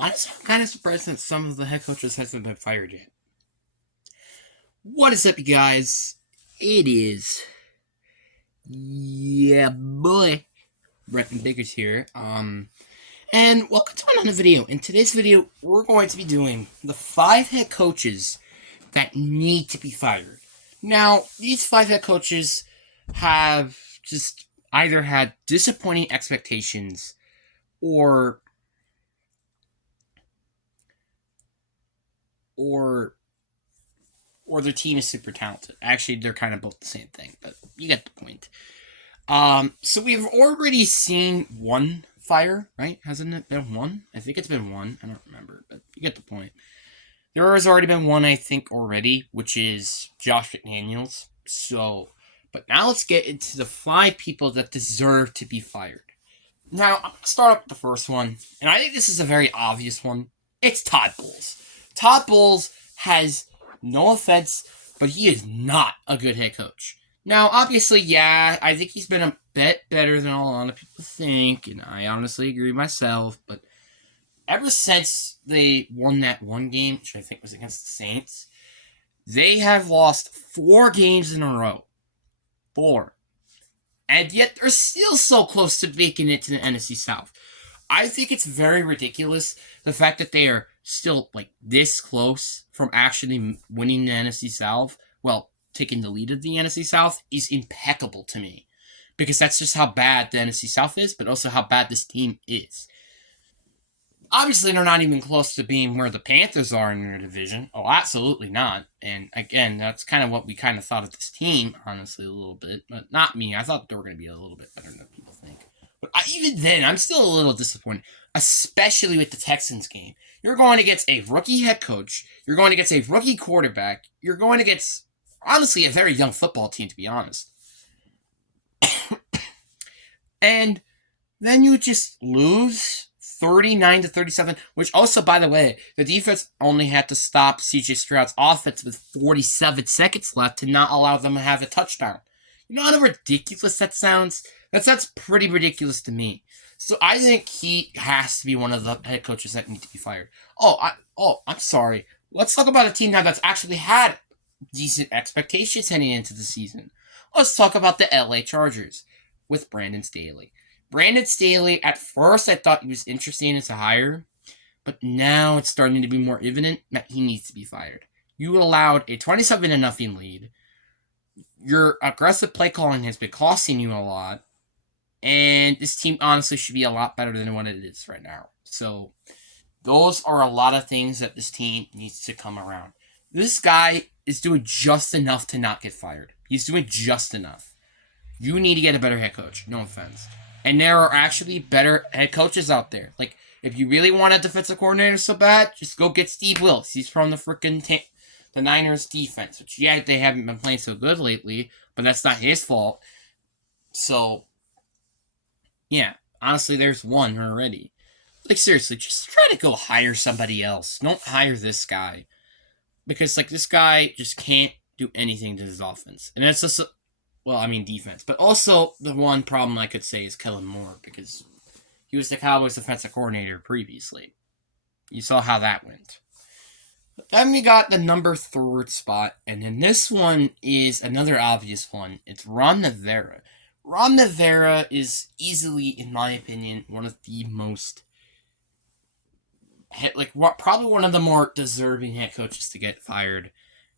Honestly, I'm kind of surprised that some of the head coaches hasn't been fired yet. What is up, you guys? It is, yeah, boy, Brenton Biggers here. And welcome to another video. In today's video, we're going to be doing the 5 head coaches that need to be fired. Now, these 5 head coaches have just either had disappointing expectations or or their team is super talented. Actually, they're kind of both the same thing, but you get the point. So we've already seen one fire, right? Hasn't it been one? I think it's been one. I don't remember, but you get the point. There has already been one, I think, already, which is Josh McDaniels. But now let's get into the 5 people that deserve to be fired. Now, I'm going to start up with the first one, and I think this is a very obvious one. It's Todd Bowles. Todd Bowles has, no offense, but he is not a good head coach. Now, obviously, yeah, I think he's been a bit better than a lot of people think, and I honestly agree myself, but ever since they won that one game, which I think was against the Saints, they have lost 4 games in a row. 4. And yet they're still so close to making it to the NFC South. I think it's very ridiculous, the fact that they are still like this close from actually winning the NFC South. Well, taking the lead of the NFC South is impeccable to me, because that's just how bad the NFC South is, but also how bad this team is. Obviously, they're not even close to being where the Panthers are in their division. Oh, absolutely not. And again, that's kind of what we kind of thought of this team, honestly, a little bit. But not me. I thought they were going to be a little bit better than people think. But even then, I'm still a little disappointed, especially with the Texans game. You're going against a rookie head coach. You're going against a rookie quarterback. You're going against, honestly, a very young football team, to be honest. And then you just lose 39-37, which also, by the way, the defense only had to stop CJ Stroud's offense with 47 seconds left to not allow them to have a touchdown. You know how ridiculous that sounds? That sounds pretty ridiculous to me. So I think he has to be one of the head coaches that need to be fired. I'm sorry. Let's talk about a team now that's actually had decent expectations heading into the season. Let's talk about the LA Chargers with Brandon Staley. Brandon Staley, at first I thought he was interesting as a hire, but now it's starting to be more evident that he needs to be fired. You allowed a 27-0 lead. Your aggressive play calling has been costing you a lot, and this team honestly should be a lot better than what it is right now. So those are a lot of things that this team needs to come around. This guy is doing just enough to not get fired. He's doing just enough. You need to get a better head coach. No offense. And there are actually better head coaches out there. Like, if you really want a defensive coordinator so bad, just go get Steve Wilks. He's from the freaking the Niners defense, which, yeah, they haven't been playing so good lately, but that's not his fault. So, yeah, honestly, there's one already. Like, seriously, just try to go hire somebody else. Don't hire this guy. Because, like, this guy just can't do anything to his offense. And that's just defense. But also, the one problem I could say is Kellen Moore, because he was the Cowboys defensive coordinator previously. You saw how that went. But then we got the number 3 spot, and then this one is another obvious one. It's Ron Rivera. Ron Rivera is easily, in my opinion, one of the most, probably one of the more deserving head coaches to get fired,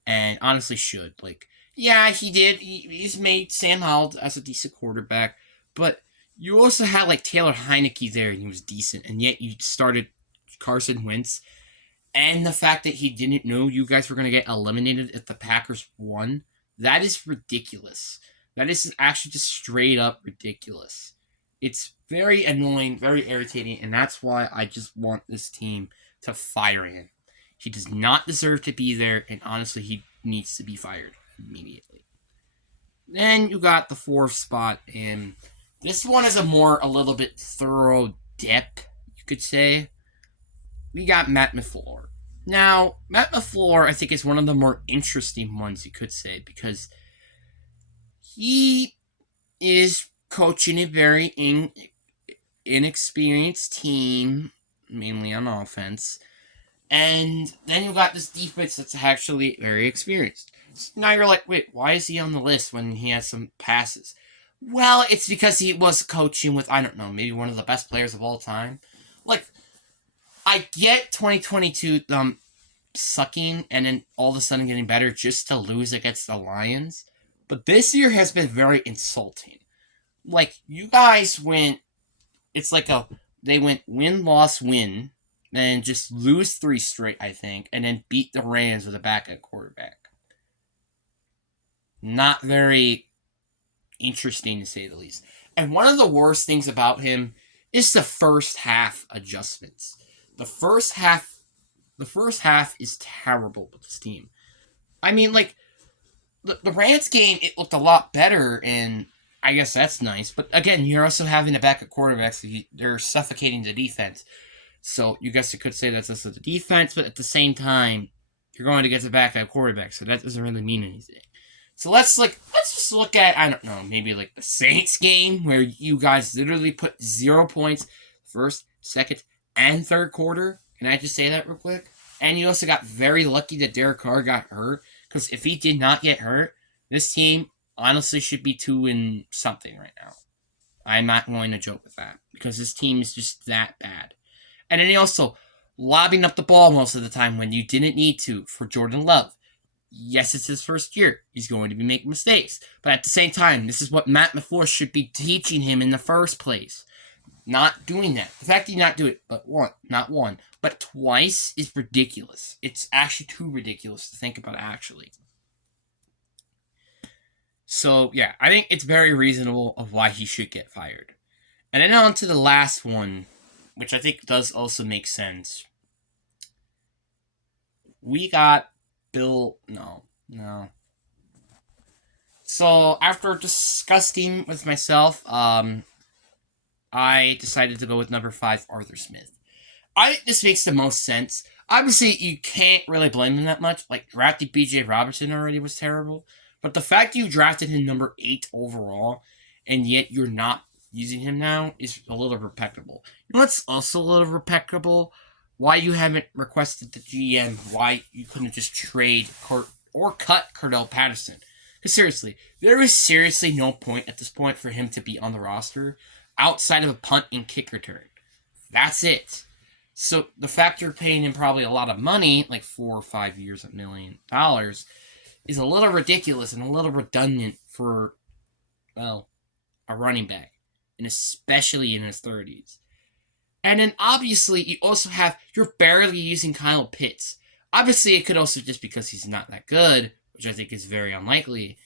and honestly should. Yeah, he did. He's made Sam Howell as a decent quarterback, but you also had Taylor Heineke there, and he was decent, and yet you started Carson Wentz, and the fact that he didn't know you guys were going to get eliminated if the Packers won, that is ridiculous. That is actually just straight up ridiculous. It's very annoying, very irritating, and that's why I just want this team to fire him. He does not deserve to be there, and honestly, he needs to be fired immediately. Then you got the 4th spot, and this one is a little bit thorough depth, you could say. We got Matt LaFleur. Now, Matt LaFleur, I think, is one of the more interesting ones, you could say, because he is coaching a very inexperienced team mainly on offense. And then you got this defense that's actually very experienced. So now you're like, wait, why is he on the list when he has some passes? Well, it's because he was coaching with, I don't know, maybe one of the best players of all time. Like, I get 2022 sucking and then all of a sudden getting better just to lose against the Lions. But this year has been very insulting. Like, you guys went, it's like they went win, loss, win, and just lose 3 straight, I think, and then beat the Rams with a backup quarterback. Not very interesting, to say the least. And one of the worst things about him is the first half adjustments. The first half is terrible with this team. I mean, like, the Rams game, it looked a lot better, and I guess that's nice. But again, you're also having a backup quarterback, so they're suffocating the defense. So you guess you could say that's also the defense, but at the same time, you're going to get the backup quarterback, so that doesn't really mean anything. So let's just look at, I don't know, maybe like the Saints game where you guys literally put 0 points first, second, and third quarter. Can I just say that real quick? And you also got very lucky that Derek Carr got hurt, because if he did not get hurt, this team honestly should be 2-something right now. I'm not going to joke with that, because this team is just that bad. And then he also lobbing up the ball most of the time when you didn't need to for Jordan Love. Yes, it's his first year. He's going to be making mistakes. But at the same time, this is what Matt LaFleur should be teaching him in the first place. Not doing that. The fact that he not do it, not one, but twice is ridiculous. It's actually too ridiculous to think about, actually. So, yeah, I think it's very reasonable of why he should get fired. And then on to the last one, which I think does also make sense. We got Bill... No. So, after discussing with myself, I decided to go with number 5, Arthur Smith. I think this makes the most sense. Obviously, you can't really blame him that much. Like, drafting B.J. Robertson already was terrible. But the fact you drafted him number 8 overall, and yet you're not using him now, is a little repecable. You know what's also a little repecable? Why you haven't requested the GM, why you couldn't just trade or cut Cordell Patterson. Because seriously, there is seriously no point at this point for him to be on the roster outside of a punt and kick return. That's it. So the fact you're paying him probably a lot of money, like 4 or 5 years, $1 million, is a little ridiculous and a little redundant for, well, a running back, and especially in his 30s. And then obviously you're barely using Kyle Pitts. Obviously it could also just because he's not that good, which I think is very unlikely.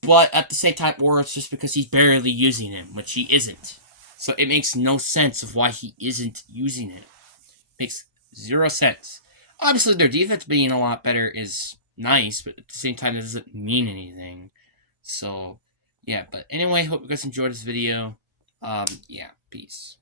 But at the same time, or it's just because he's barely using him, which he isn't. So it makes no sense of why he isn't using him. Makes 0 sense. Obviously their defense being a lot better is nice, but at the same time it doesn't mean anything. So yeah, but anyway, hope you guys enjoyed this video. Yeah, peace.